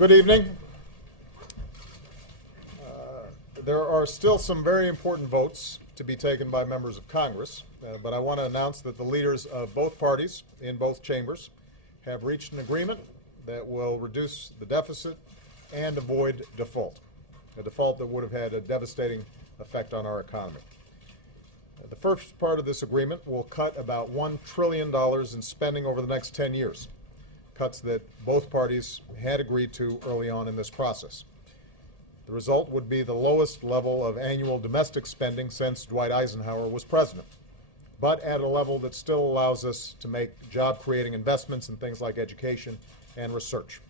Good evening. There are still some very important votes to be taken by members of Congress, but I want to announce that the leaders of both parties in both chambers have reached an agreement that will reduce the deficit and avoid default, a default that would have had a devastating effect on our economy. The first part of this agreement will cut about $1 trillion in spending over the next 10 years, cuts that both parties had agreed to early on in this process. The result would be the lowest level of annual domestic spending since Dwight Eisenhower was president, but at a level that still allows us to make job-creating investments in things like education and research.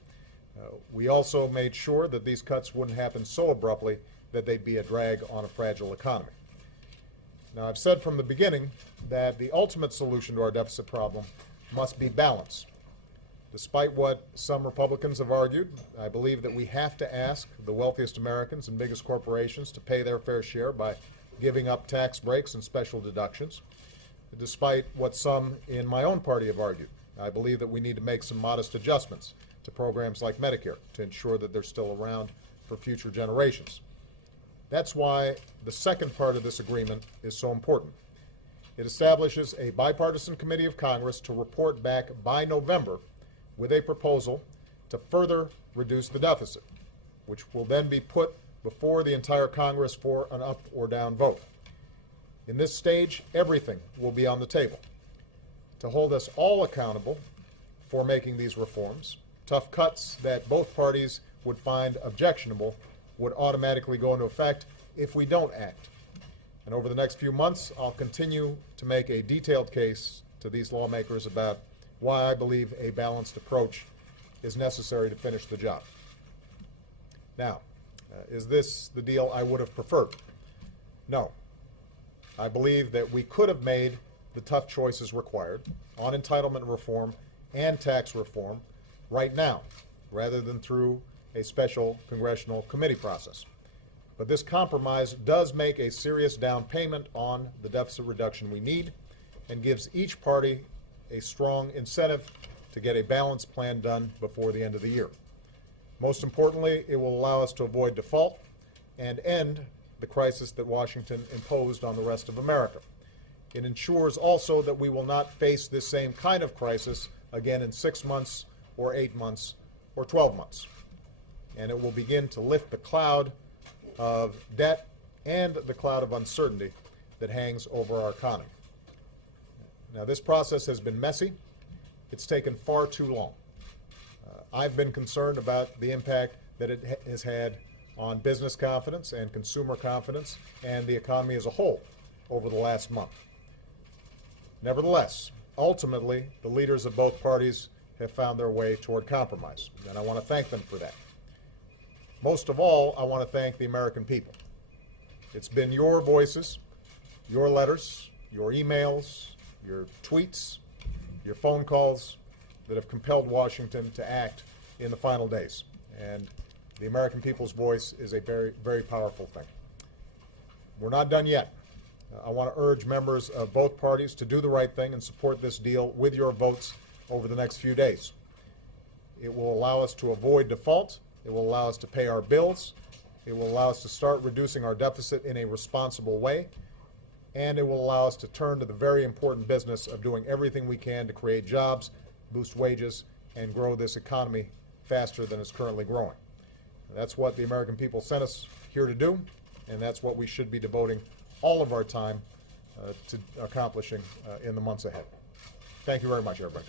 We also made sure that these cuts wouldn't happen so abruptly that they'd be a drag on a fragile economy. Now, I've said from the beginning that the ultimate solution to our deficit problem must be balance. Despite what some Republicans have argued, I believe that we have to ask the wealthiest Americans and biggest corporations to pay their fair share by giving up tax breaks and special deductions. Despite what some in my own party have argued, I believe that we need to make some modest adjustments to programs like Medicare to ensure that they're still around for future generations. That's why the second part of this agreement is so important. It establishes a bipartisan committee of Congress to report back by November with a proposal to further reduce the deficit, which will then be put before the entire Congress for an up or down vote. In this stage, everything will be on the table. To hold us all accountable for making these reforms, tough cuts that both parties would find objectionable would automatically go into effect if we don't act. And over the next few months, I'll continue to make a detailed case to these lawmakers about why I believe a balanced approach is necessary to finish the job. Now, is this the deal I would have preferred? No. I believe that we could have made the tough choices required on entitlement reform and tax reform right now, rather than through a special congressional committee process. But this compromise does make a serious down payment on the deficit reduction we need and gives each party a strong incentive to get a balanced plan done before the end of the year. Most importantly, it will allow us to avoid default and end the crisis that Washington imposed on the rest of America. It ensures also that we will not face this same kind of crisis again in 6 months or 8 months or 12 months. And it will begin to lift the cloud of debt and the cloud of uncertainty that hangs over our economy. Now, this process has been messy. It's taken far too long. I've been concerned about the impact that it has had on business confidence and consumer confidence and the economy as a whole over the last month. Nevertheless, ultimately, the leaders of both parties have found their way toward compromise, and I want to thank them for that. Most of all, I want to thank the American people. It's been your voices, your letters, your emails, your tweets, your phone calls that have compelled Washington to act in the final days. And the American people's voice is a very, very powerful thing. We're not done yet. I want to urge members of both parties to do the right thing and support this deal with your votes over the next few days. It will allow us to avoid default. It will allow us to pay our bills. It will allow us to start reducing our deficit in a responsible way. And it will allow us to turn to the very important business of doing everything we can to create jobs, boost wages, and grow this economy faster than it's currently growing. That's what the American people sent us here to do, and that's what we should be devoting all of our time to accomplishing in the months ahead. Thank you very much, everybody.